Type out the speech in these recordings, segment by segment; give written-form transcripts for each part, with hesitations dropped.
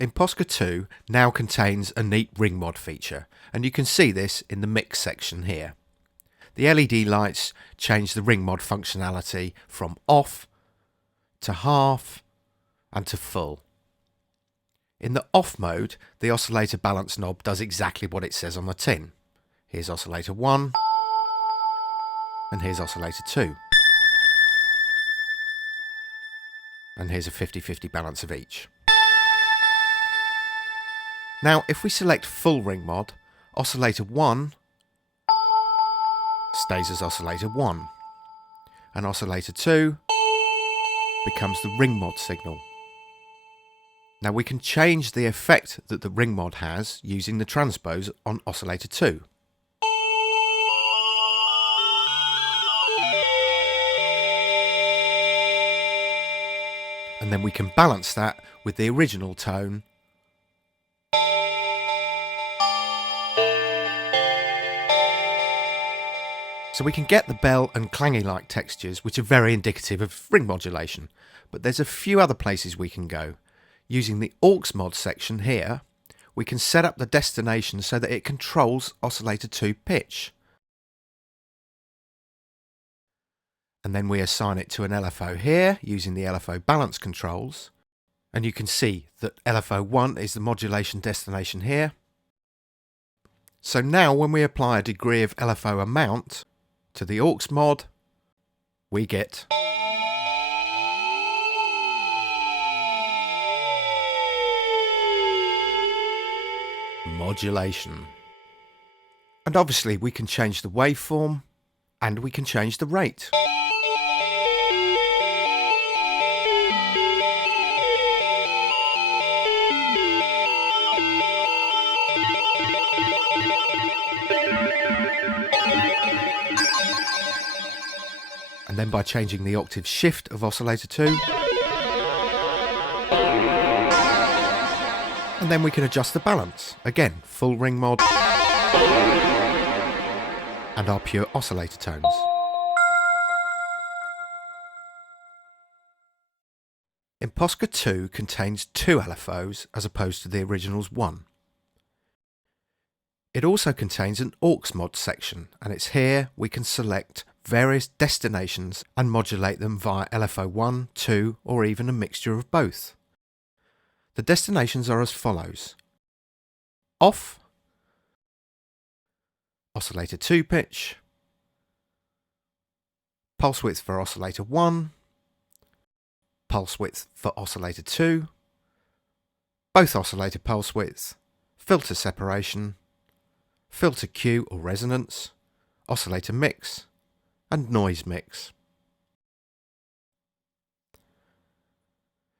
impOSCar2 now contains a neat ring mod feature, and you can see this in the mix section here. The LED lights change the ring mod functionality from off to half and to full. In the off mode, the oscillator balance knob does exactly what it says on the tin. Here's oscillator 1 and here's oscillator 2. And here's a 50-50 balance of each. Now if we select full ring mod, oscillator 1 stays as oscillator 1 and oscillator 2 becomes the ring mod signal. Now we can change the effect that the ring mod has using the transpose on oscillator 2. And then we can balance that with the original tone . So we can get the bell and clangy-like textures, which are very indicative of ring modulation. But there's a few other places we can go. Using the aux mod section here, we can set up the destination so that it controls oscillator 2 pitch. And then we assign it to an LFO here using the LFO balance controls. And you can see that LFO 1 is the modulation destination here. So now when we apply a degree of LFO amount to the aux mod, we get modulation. And obviously we can change the waveform and we can change the rate. And then by changing the octave shift of oscillator 2, and then we can adjust the balance. Again, full ring mod and our pure oscillator tones. impOSCar2 contains 2 LFOs as opposed to the original's 1. It also contains an aux mod section, and it's here we can select various destinations and modulate them via LFO 1, 2 or even a mixture of both. The destinations are as follows: off, oscillator 2 pitch, pulse width for oscillator 1, pulse width for oscillator 2, both oscillator pulse widths, filter separation, filter Q or resonance, oscillator mix and noise mix.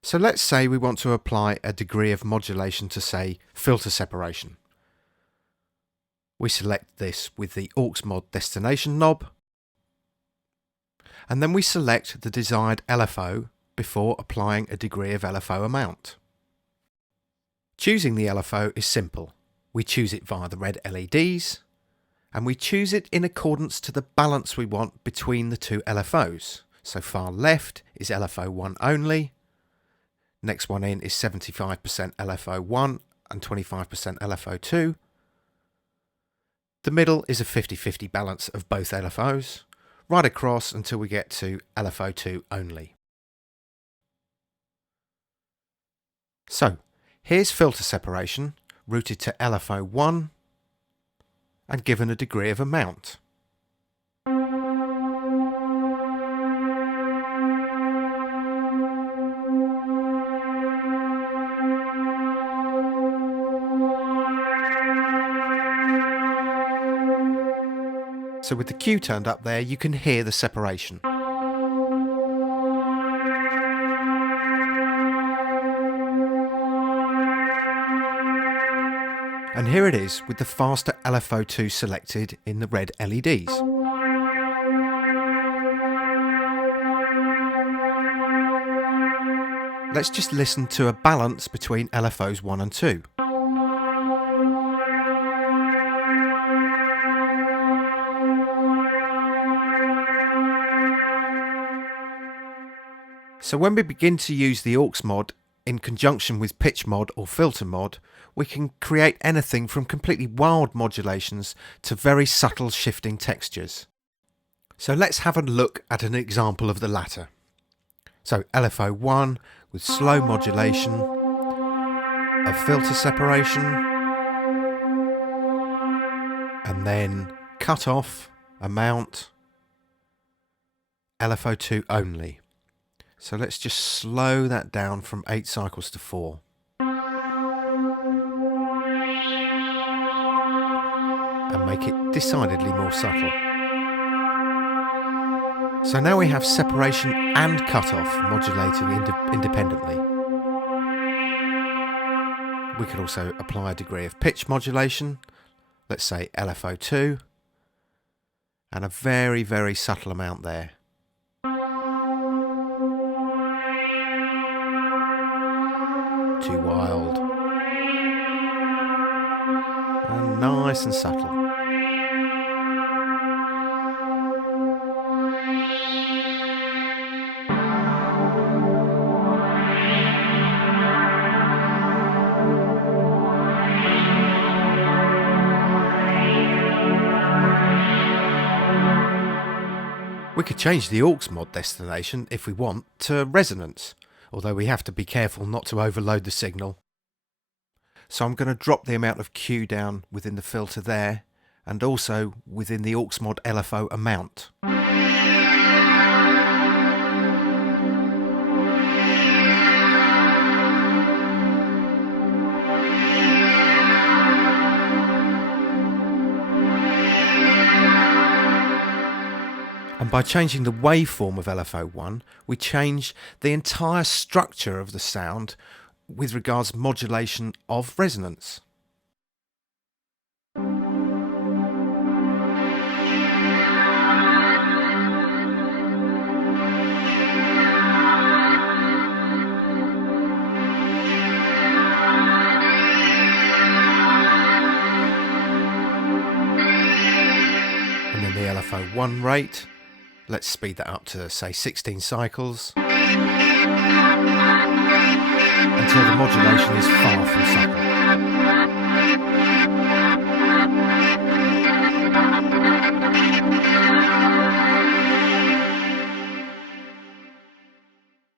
So let's say we want to apply a degree of modulation to, say, filter separation. We select this with the aux mod destination knob, and then we select the desired LFO before applying a degree of LFO amount. Choosing the LFO is simple. We choose it via the red LEDs, and we choose it in accordance to the balance we want between the 2 LFOs. So far left is LFO 1 only, next one in is 75% LFO 1 and 25% LFO 2. The middle is a 50-50 balance of both LFOs, right across until we get to LFO 2 only. So here's filter separation routed to LFO 1 and given a degree of amount. So with the Q turned up there, you can hear the separation. And here it is with the faster LFO2 selected in the red LEDs. Let's just listen to a balance between LFOs 1 and 2. So when we begin to use the aux mod in conjunction with pitch mod or filter mod, we can create anything from completely wild modulations to very subtle shifting textures. So let's have a look at an example of the latter. So LFO1 with slow modulation of filter separation, and then cut off amount LFO2 only. So let's just slow that down from 8 cycles to 4. And make it decidedly more subtle. So now we have separation and cutoff modulating independently. We could also apply a degree of pitch modulation, let's say LFO2, and a very, very subtle amount there. Too wild. And nice and subtle. We could change the aux mod destination if we want to resonance, although we have to be careful not to overload the signal. So I'm going to drop the amount of Q down within the filter there, and also within the aux mod LFO amount. And by changing the waveform of LFO1, we change the entire structure of the sound with regards to modulation of resonance. And then the LFO1 rate. Let's speed that up to, say, 16 cycles, until the modulation is far from subtle.